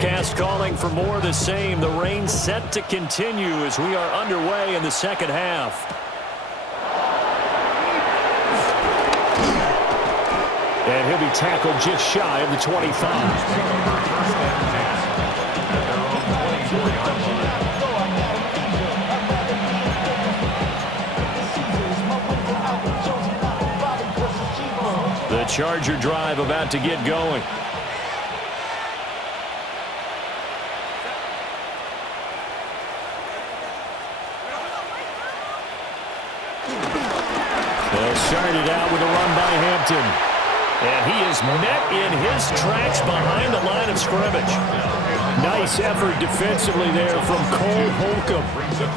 forecast calling for more of the same. The rain set to continue as we are underway in the second half. And he'll be tackled just shy of the 25. The Charger drive about to get going. They'll start it out with a run by Hampton. And he is met in his tracks behind the line of scrimmage. Nice effort defensively there from Cole Holcomb.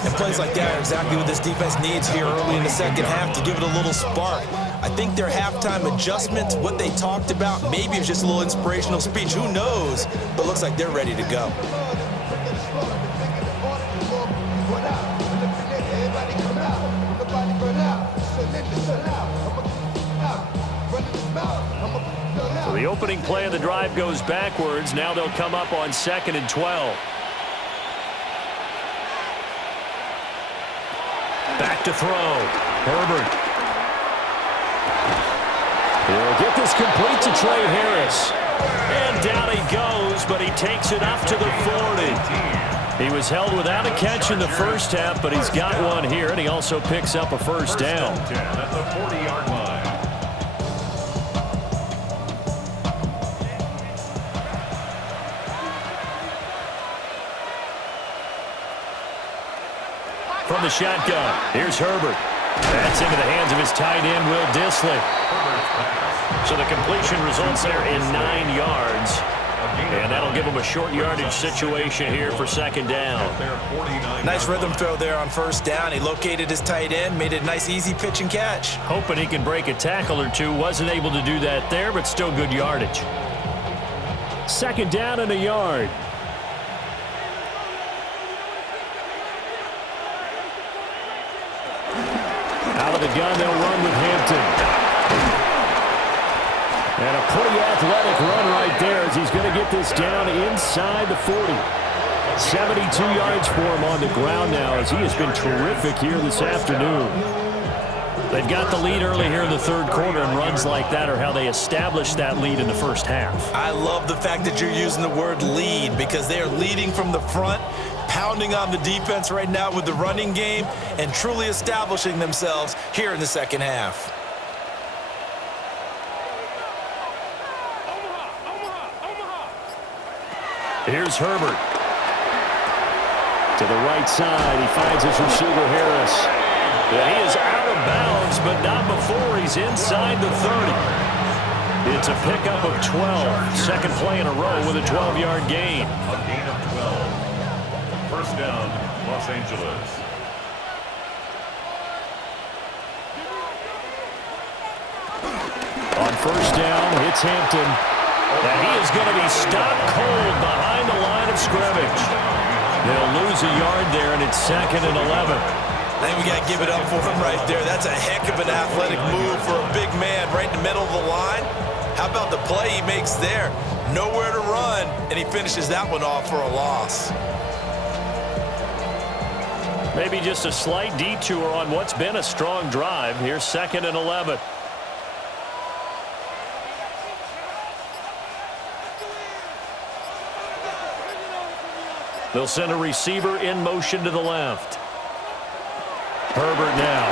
And plays like that are exactly what this defense needs here early in the second half to give it a little spark. I think their halftime adjustment, what they talked about, maybe it's just a little inspirational speech. Who knows? But looks like they're ready to go. So the opening play of the drive goes backwards. Now they'll come up on 2nd and 12. Back to throw. Herbert. He'll get this complete to Trey Harris. And down he goes, but he takes it up to the 40. He was held without a catch in the first half, but he's got one here, and he also picks up a first down. At the 40-yard line. From the shotgun, here's Herbert. That's into the hands of his tight end, Will Dissly. So the completion results there in 9 yards. And that'll give him a short yardage situation here for 2nd down. Nice rhythm throw there on 1st down. He located his tight end, made it a nice easy pitch and catch. Hoping he can break a tackle or two. Wasn't able to do that there, but still good yardage. 2nd down and a yard. Out of the gun, they'll run with Hampton. And a pretty athletic run right there as he's going to get this down inside the 40. 72 yards for him on the ground now as he has been terrific here this afternoon. They've got the lead early here in the 3rd quarter, and runs like that are how they established that lead in the first half. I love the fact that you're using the word lead because they are leading from the front, pounding on the defense right now with the running game, and truly establishing themselves here in the second half. Here's Herbert. To the right side, he finds his receiver, Harris. And he is out of bounds, but not before he's inside the 30. It's a pickup of 12. Second play in a row with a 12-yard gain. A gain of 12. First down, Los Angeles. On 1st down, it's Hampton. And he is going to be stopped cold behind the line of scrimmage. They'll lose a yard there, and it's 2nd and 11. I think we got to give it up for him right there. That's a heck of an athletic move for a big man right in the middle of the line. How about the play he makes there? Nowhere to run, and he finishes that one off for a loss. Maybe just a slight detour on what's been a strong drive. Here's 2nd and 11. They'll send a receiver in motion to the left. Herbert now.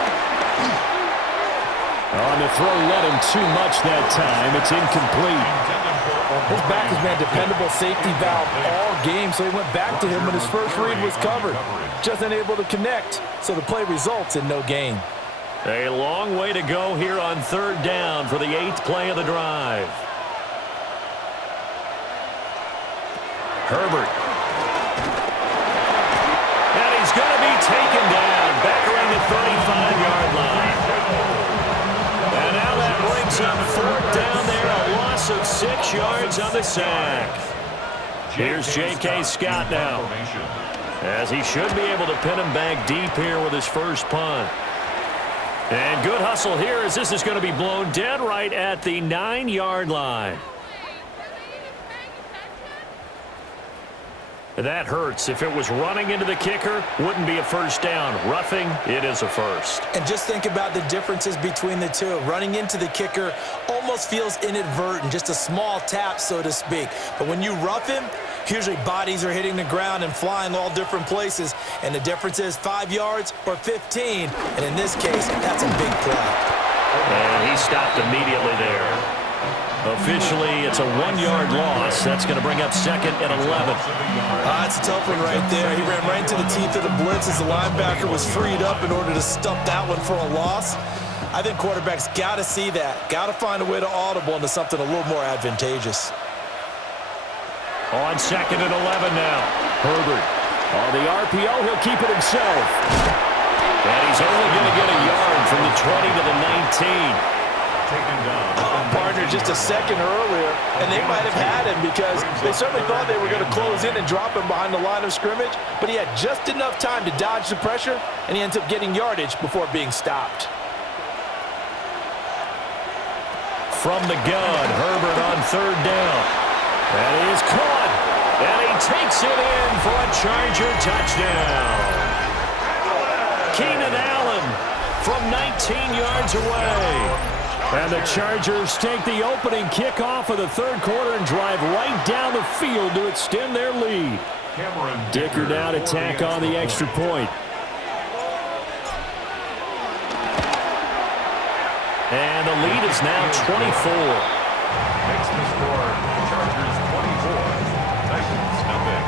On the throw, led him too much that time. It's incomplete. His back has been a dependable safety valve all game, so he went back to him when his first read was covered. Just unable to connect, so the play results in no gain. A long way to go here on 3rd down for the 8th play of the drive. Herbert. He's going to be taken down back around the 35-yard line. And now that brings up 4th down there, a loss of 6 yards on the sack. Here's J.K. Scott now, as he should be able to pin him back deep here with his first punt. And good hustle here as this is going to be blown dead right at the 9-yard line. That hurts. If it was running into the kicker, wouldn't be a first down. Roughing, it is a first. And just think about the differences between the two. Running into the kicker almost feels inadvertent, just a small tap, so to speak. But when you rough him, usually bodies are hitting the ground and flying all different places. And the difference is 5 yards or 15. And in this case, that's a big play. And he stopped immediately there. Officially, it's a 1-yard loss. That's going to bring up second and 11. That's a tough one right there. He ran right into the teeth of the blitz as the linebacker was freed up in order to stuff that one for a loss. I think quarterbacks got to see that. Got to find a way to audible into something a little more advantageous. On second and 11 now. Herbert. On the RPO, he'll keep it himself. And he's only going to get a yard from the 20 to the 19. Partner just a second earlier, and they might have had him because they certainly thought they were going to close in and drop him behind the line of scrimmage, but he had just enough time to dodge the pressure, and he ends up getting yardage before being stopped. From the gun, Herbert on third down. And he is caught, and he takes it in for a Charger touchdown. Keenan Allen from 19 yards away. And the Chargers take the opening kickoff of the third quarter and drive right down the field to extend their lead. Dicker now to tack on the extra point. And the lead is now 24. Makes the score Chargers 24, Titans nothing.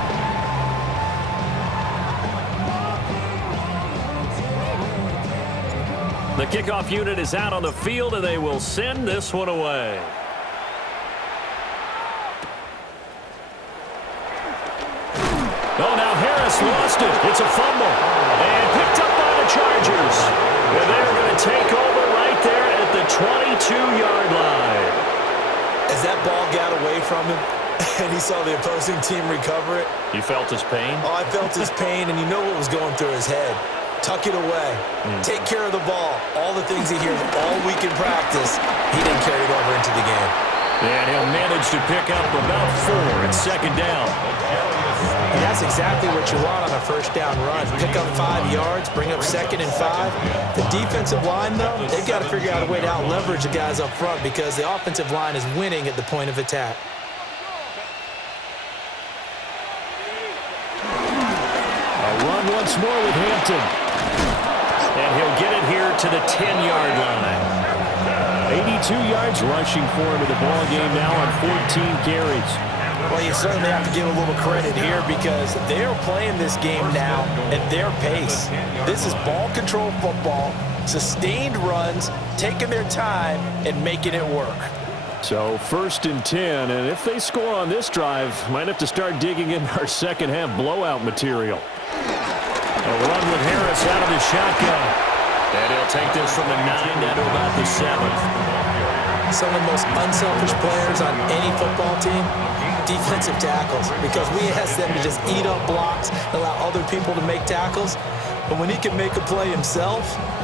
The kickoff unit is out on the field, and they will send this one away. Oh, now Harris lost it. It's a fumble. And picked up by the Chargers. And they're going to take over right there at the 22-yard line. As that ball got away from him, and he saw the opposing team recover it. You felt his pain? Oh, I felt his pain, and you know what was going through his head. Tuck it away. Take care of the ball. All the things he hears all week in practice, he didn't carry it over into the game. And he'll manage to pick up about 4 at second down. And that's exactly what you want on a first down run. Pick up 5 yards, bring up second and 5. The defensive line, though, they've got to figure out a way to out-leverage the guys up front because the offensive line is winning at the point of attack. A run once more with Hampton. And he'll get it here to the 10-yard line. 82 yards rushing for him in the ball game now on 14 carries. Well, you certainly have to give a little credit here because they're playing this game now at their pace. This is ball control football, sustained runs, taking their time, and making it work. So 1st and 10, and if they score on this drive, might have to start digging in our second half blowout material. A run with Harris out of the shotgun. And he'll take this from the 9 down to about the 7. Some of the most unselfish players on any football team, defensive tackles, because we ask them to just eat up blocks, allow other people to make tackles. But when he can make a play himself,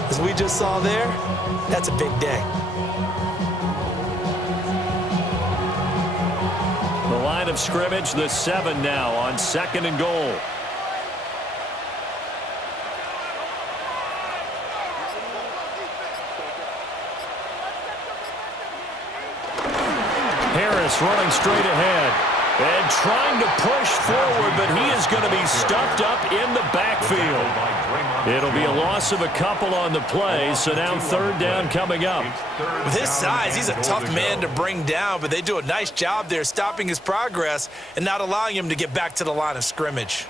as we just saw there, that's a big day. The line of scrimmage, the 7 now on 2nd and goal. Harris running straight ahead and trying to push forward, but he is going to be stuffed up in the backfield. It'll be a loss of a couple on the play, so now 3rd down coming up. With his size, he's a tough man to bring down, but they do a nice job there stopping his progress and not allowing him to get back to the line of scrimmage.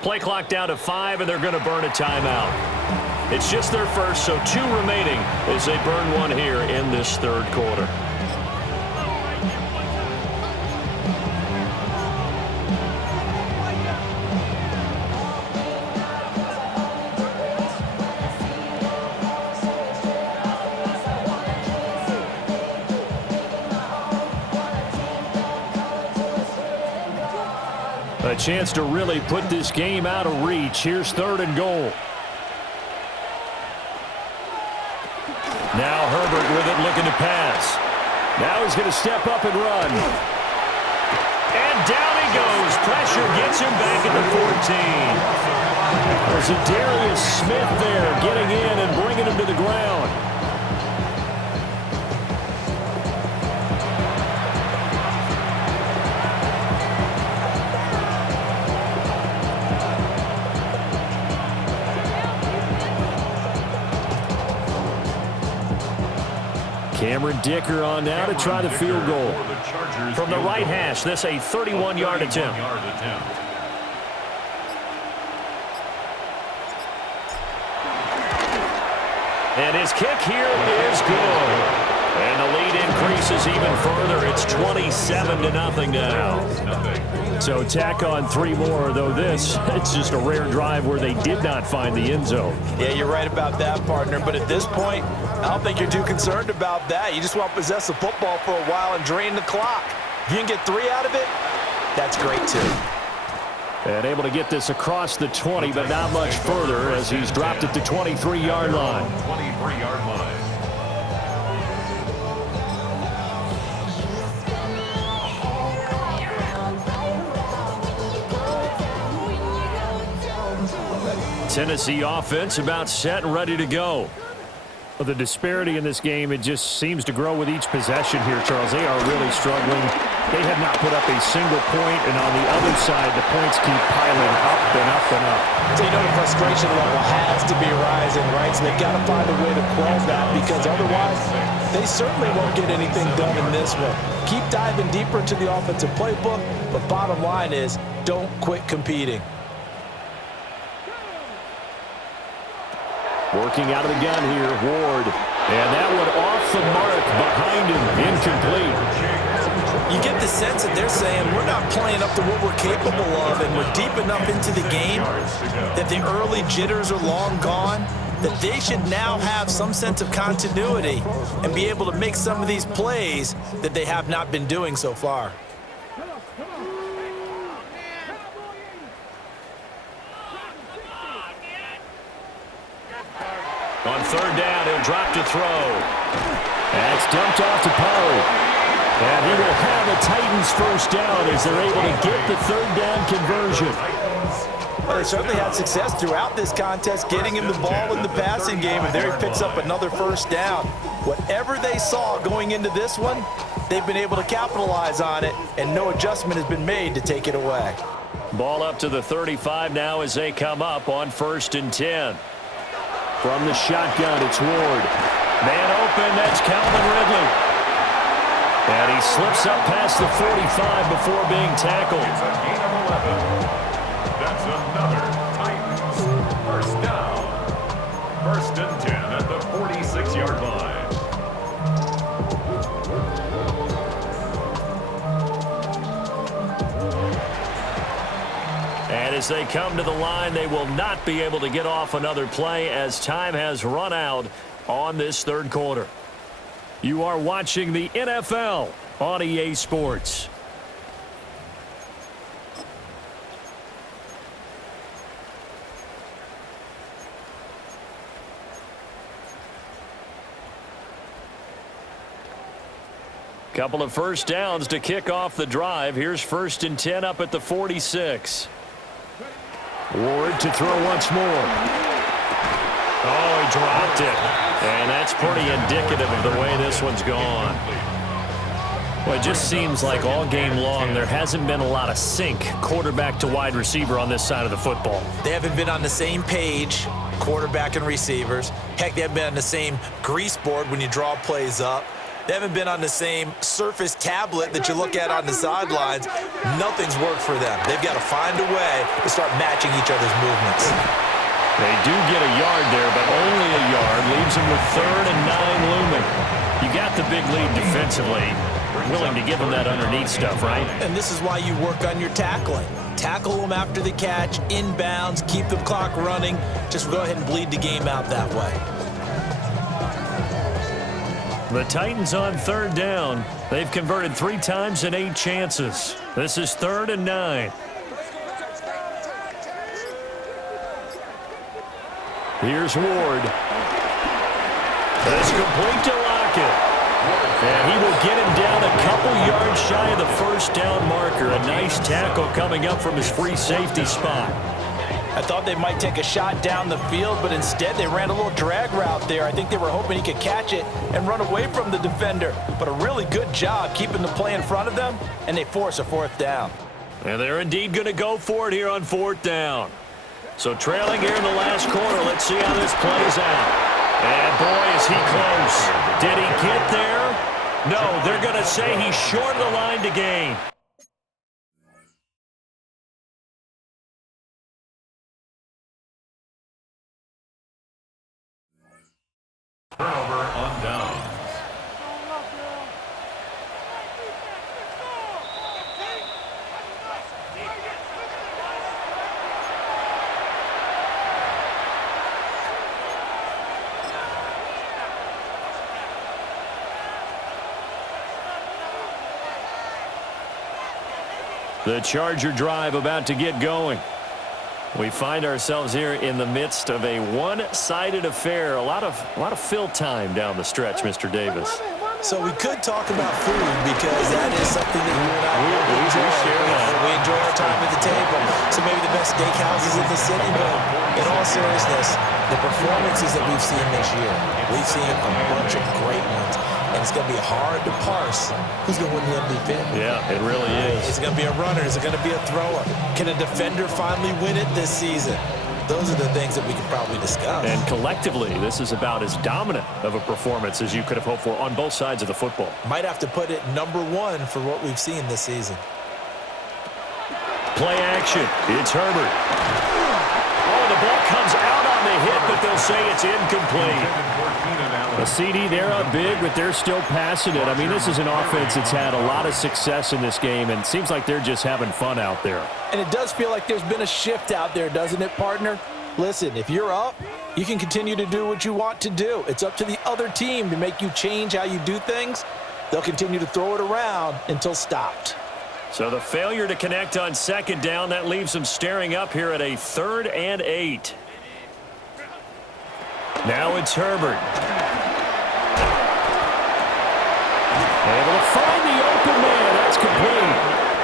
Play clock down to 5, and they're going to burn a timeout. It's just their first, so 2 remaining as they burn one here in this 3rd quarter. chance to really put this game out of reach. Here's 3rd and goal. Now Herbert with it, looking to pass. Now he's going to step up and run. And down he goes. Pressure gets him back at the 14. There's a Darius Smith there getting in and bringing him to the ground. Cameron Dicker on now to try the field goal. From the right hash, this a 31-yard attempt. And his kick here is good. And the lead increases even further. It's 27-0 now. So tack on 3 more, though it's just a rare drive where they did not find the end zone. Yeah, you're right about that, partner. But at this point, I don't think you're too concerned about that. You just want to possess the football for a while and drain the clock. If you can get 3 out of it, that's great, too. And able to get this across the 20, but not much further as he's dropped at the 23-yard line. 23-yard line. Tennessee offense about set and ready to go. Well, the disparity in this game, it just seems to grow with each possession here, Charles. They are really struggling. They have not put up a single point, and on the other side, the points keep piling up and up and up. So you know the frustration level has to be rising, right? So they've got to find a way to quell that because otherwise they certainly won't get anything done in this one. Keep diving deeper into the offensive playbook, but bottom line is don't quit competing. Working out of the gun here, Ward. And that one off the mark behind him, incomplete. You get the sense that they're saying we're not playing up to what we're capable of, and we're deep enough into the game that the early jitters are long gone, that they should now have some sense of continuity and be able to make some of these plays that they have not been doing so far. On 3rd down, he'll drop to throw. That's dumped off to Poe. And he will have a Titans first down as they're able to get the 3rd down conversion. Well, they certainly had success throughout this contest, getting him the ball in the passing game, and there he picks up another first down. Whatever they saw going into this one, they've been able to capitalize on it, and no adjustment has been made to take it away. Ball up to the 35 now as they come up on 1st and 10. From the shotgun, it's Ward. Man open, that's Calvin Ridley. And he slips up past the 45 before being tackled. It's a gain of 11. That's another Titans first down. 1st and 10 at the 46-yard line. And as they come to the line, they will not be able to get off another play as time has run out on this 3rd quarter. You are watching the NFL on EA Sports. Couple of first downs to kick off the drive. Here's 1st and 10 up at the 46. Ward to throw once more. Oh, he dropped it. And that's pretty indicative of the way this one's gone. Well, it just seems like all game long there hasn't been a lot of sync quarterback to wide receiver on this side of the football. They haven't been on the same page, quarterback and receivers. Heck, they haven't been on the same grease board when you draw plays up. They haven't been on the same Surface tablet that you look at on the sidelines. Nothing's worked for them. They've got to find a way to start matching each other's movements. They do get a yard there, but only a yard. Leaves them with 3rd and 9 looming. You got the big lead defensively. Willing to give them that underneath stuff, right? And this is why you work on your tackling. Tackle them after the catch, inbounds, keep the clock running. Just go ahead and bleed the game out that way. The Titans on 3rd down. They've converted 3 times in 8 chances. This is 3rd and 9. Here's Ward. That's complete to Lockett. And he will get him down a couple yards shy of the first down marker. A nice tackle coming up from his free safety spot. I thought they might take a shot down the field, but instead they ran a little drag route there. I think they were hoping he could catch it and run away from the defender. But a really good job keeping the play in front of them, and they force a fourth down. And they're indeed going to go for it here on fourth down. So trailing here in the last quarter, let's see how this plays out. And boy, is he close. Did he get there? No, they're going to say he's short of the line to gain. Turnover on downs. The Charger drive about to get going. We find ourselves here in the midst of a one-sided affair. A lot of fill time down the stretch, Mr. Davis. So we could talk about food because that is something that you and I we enjoy our time at the table. So maybe the best steakhouses in the city, but in all seriousness, the performances that we've seen this year, we've seen a bunch of great ones. And it's going to be hard to parse who's going to win the MVP. Yeah, it really is. Is it going to be a runner? Is it going to be a thrower? Can a defender finally win it this season? Those are the things that we could probably discuss. And collectively, this is about as dominant of a performance as you could have hoped for on both sides of the football. Might have to put it number one for what we've seen this season. Play action. It's Herbert. Oh, the ball comes out on the hit, but they'll say it's incomplete. A CD, they're up big, but they're still passing it. I mean, this is an offense that's had a lot of success in this game, and it seems like they're just having fun out there. And it does feel like there's been a shift out there, doesn't it, partner? Listen, if you're up, you can continue to do what you want to do. It's up to the other team to make you change how you do things. They'll continue to throw it around until stopped. So the failure to connect on second down, that leaves them staring up here at a 3rd and 8. Now it's Herbert. Able to find the open man. That's complete.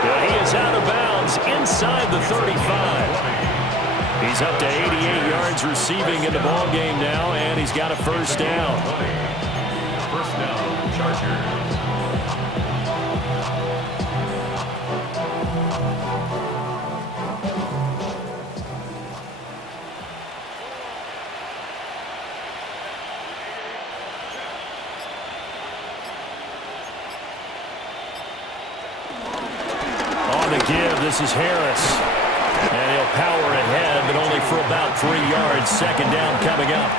But he is out of bounds inside the 35. He's up to 88 yards receiving in the ball game now, and he's got a first down. First down, Chargers. Give. This is Harris. And he'll power ahead, but only for about 3 yards. Second down coming up.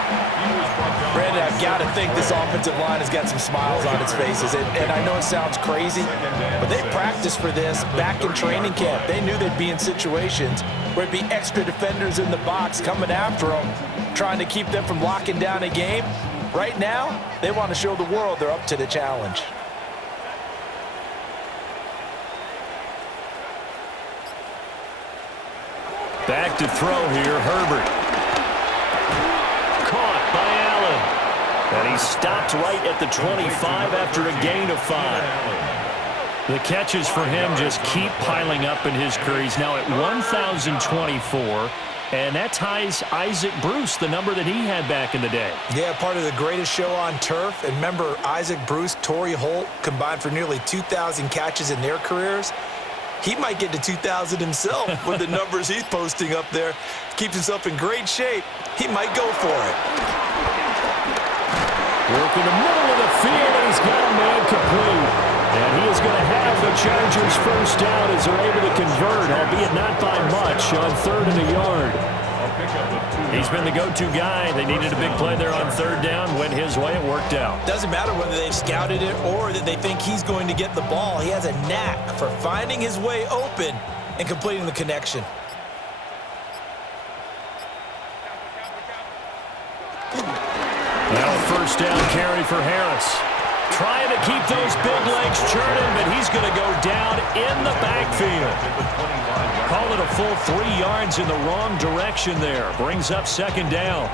Brandon, I've got to think this offensive line has got some smiles on its faces. And I know it sounds crazy, but they practiced for this back in training camp. They knew they'd be in situations where it'd be extra defenders in the box coming after them, trying to keep them from locking down a game. Right now, they want to show the world they're up to the challenge. Back to throw here, Herbert. Caught by Allen. And he stopped right at the 25 after a gain of 5. The catches for him just keep piling up in his career. He's now at 1,024. And that ties Isaac Bruce, the number that he had back in the day. Yeah, part of the greatest show on turf. And remember, Isaac Bruce, Torrey Holt combined for nearly 2,000 catches in their careers. He might get to 2,000 himself with the numbers he's posting up there. Keeps himself in great shape. He might go for it. Work in the middle of the field, and he's got a man complete. And he is going to have the Chargers first down as they're able to convert, albeit not by much, on 3rd and a yard. He's been the go-to guy. They needed a big play there on 3rd down. Went his way. It worked out. Doesn't matter whether they've scouted it or that they think he's going to get the ball. He has a knack for finding his way open and completing the connection. Now a first down carry for Harris. Trying to keep those big legs churning, but he's going to go down in the backfield. Call it a full 3 yards in the wrong direction there. Brings up second down.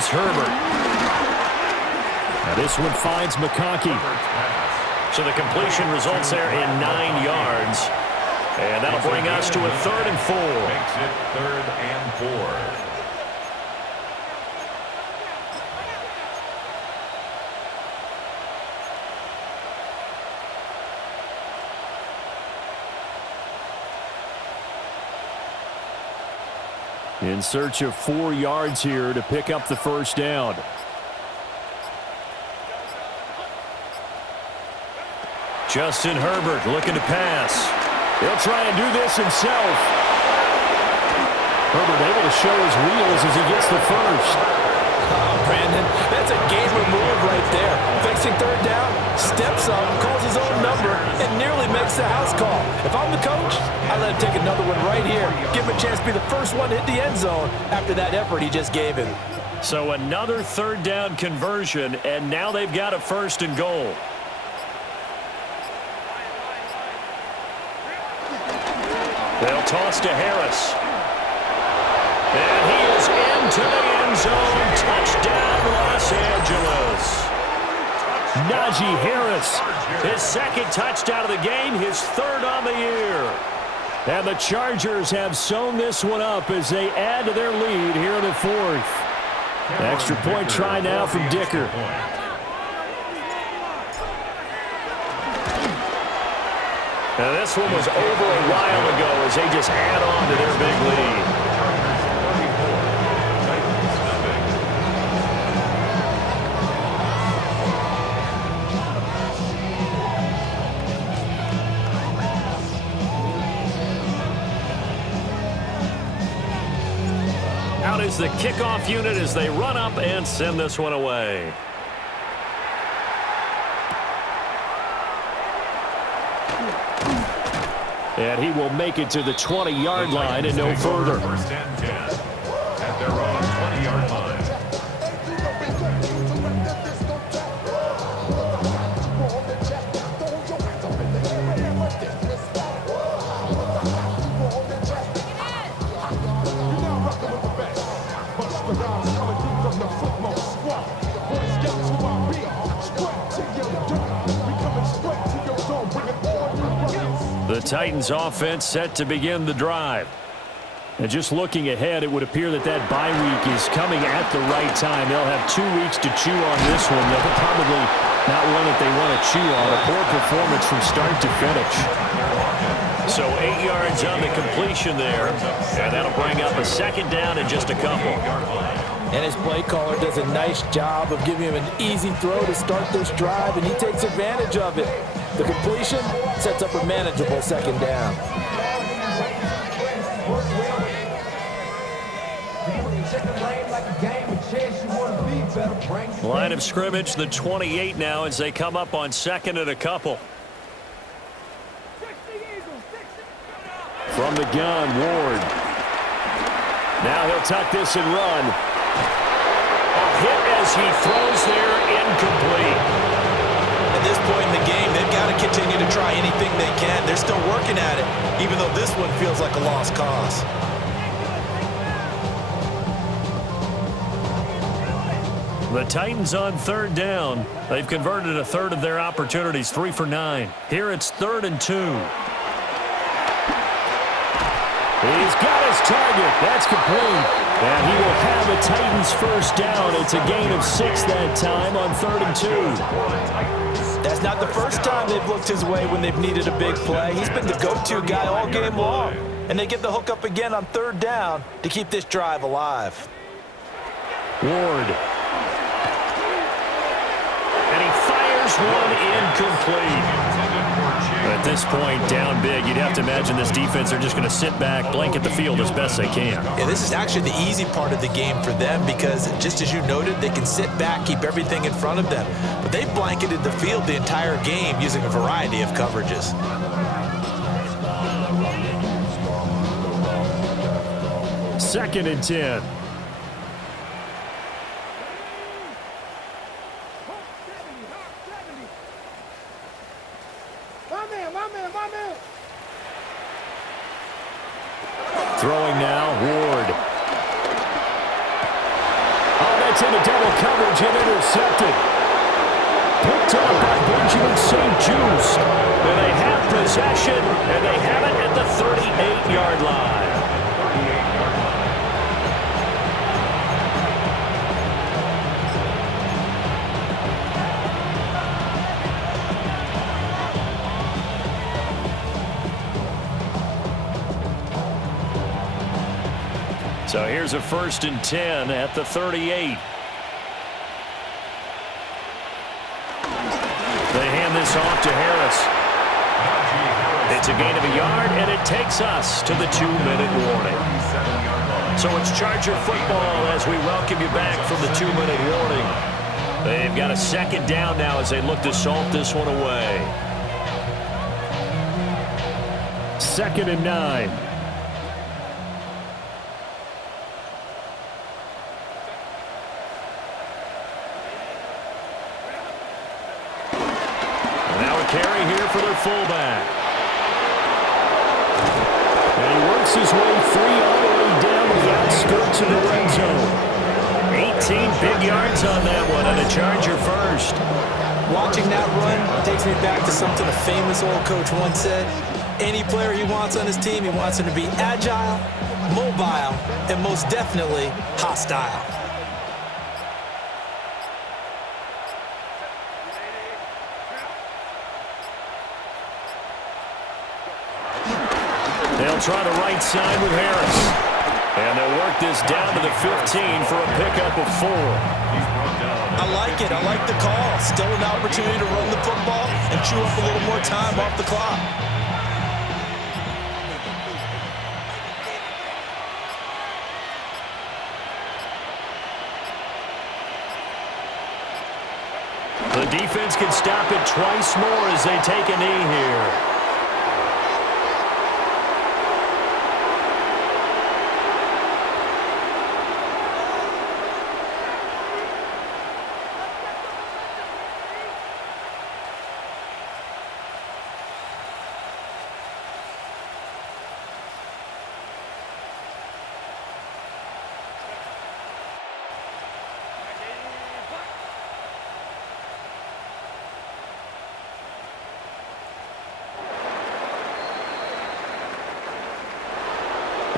Here's Herbert. Now this one finds McConkey. So the completion results there in 9 yards. And that'll bring us to a 3rd and 4. Makes it 3rd and 4. In search of 4 yards here to pick up the first down. Justin Herbert looking to pass. He'll try and do this himself. Herbert able to show his wheels as he gets the first. Oh, Brandon, that's a gamer move right there. Facing 3rd down, steps up, calls his own number, and nearly makes the house call. If I'm the coach, I let him take another one right here. Give him a chance to be the first one to hit the end zone after that effort he just gave him. So another 3rd down conversion, and now they've got a 1st and goal. They'll toss to Harris. And he is into the end zone. Touchdown, Los Angeles. Najee Harris, his 2nd touchdown of the game, his 3rd on the year. And the Chargers have sewn this one up as they add to their lead here in the 4th. Extra point try now from Dicker. Now this one was over a while ago as they just add on to their big lead. Out is the kickoff unit as they run up and send this one away. And he will make it to the 20-yard line and no further. 1st and 10 at their own 20-yard line. The Titans offense set to begin the drive. And just looking ahead, it would appear that that bye week is coming at the right time. They'll have 2 weeks to chew on this one. They'll probably not one that they want to chew on. A poor performance from start to finish. So 8 yards on the completion there. And that'll bring up a 2nd down in just a couple. And his play caller does a nice job of giving him an easy throw to start this drive, and he takes advantage of it. The completion sets up a manageable 2nd down. Line of scrimmage, the 28 now as they come up on 2nd and a couple. From the gun, Ward. Now he'll tuck this and run. A hit as he throws there, incomplete. At this point in the game, they've got to continue to try anything they can. They're still working at it, even though this one feels like a lost cause. The Titans on 3rd down. They've converted a 1/3 of their opportunities, 3 for 9. Here it's 3rd and 2. He's got his target. That's complete. And he will have the Titans' 1st down. It's a gain of 6 that time on 3rd and 2. That's not the first time they've looked his way when they've needed a big play. He's been the go-to guy all game long. And they get the hook up again on 3rd down to keep this drive alive. Ward. And he fires one incomplete. At this point, down big, you'd have to imagine this defense are just going to sit back, blanket the field as best they can. Yeah, this is actually the easy part of the game for them because, just as you noted, they can sit back, keep everything in front of them. But they've blanketed the field the entire game using a variety of coverages. 2nd and 10. Throwing now, Ward. Oh, that's Gets into double coverage and intercepted. Picked up by Benjamin St-Juste. And they have possession, and they have it at the 38-yard line. So here's a 1st and 10 at the 38. They hand this off to Harris. It's a gain of a yard, and it takes us to the 2-minute warning. So it's Charger football as we welcome you back from the 2-minute warning. They've got a 2nd down now as they look to salt this one away. 2nd and 9. Carry here for their fullback. And he works his way free all the way down to the outskirts of the red zone. 18 big yards on that one, and a Charger first. Watching that run takes me back to something a famous old coach once said. Any player he wants on his team, he wants him to be agile, mobile, and most definitely hostile. They'll try the right side with Harris. And they'll work this down to the 15 for a pickup of 4. I like it. I like the call. Still an opportunity to run the football and chew up a little more time off the clock. The defense can stop it twice more as they take a knee here.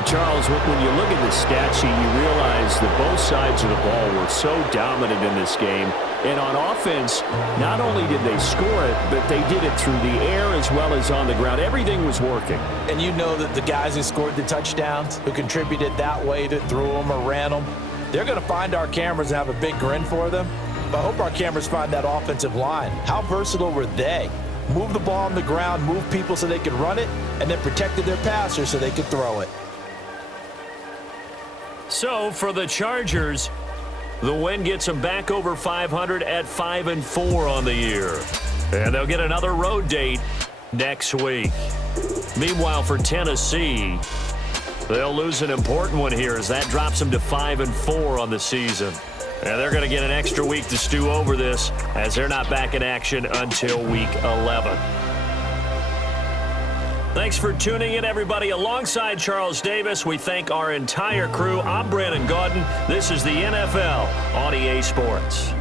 Charles, when you look at the stat sheet, you realize that both sides of the ball were so dominant in this game. And on offense, not only did they score it, but they did it through the air as well as on the ground. Everything was working. And you know that the guys who scored the touchdowns, who contributed that way, that threw them or ran them, they're going to find our cameras and have a big grin for them. But I hope our cameras find that offensive line. How versatile were they? Move the ball on the ground, move people so they could run it, and then protected their passers so they could throw it. So for the Chargers, the win gets them back over 500 at 5-4 on the year. And they'll get another road date next week. Meanwhile, for Tennessee, they'll lose an important one here as that drops them to 5-4 on the season. And they're going to get an extra week to stew over this as they're not back in action until week 11. Thanks for tuning in, everybody. Alongside Charles Davis, we thank our entire crew. I'm Brandon Gaudin. This is the NFL on EA Sports.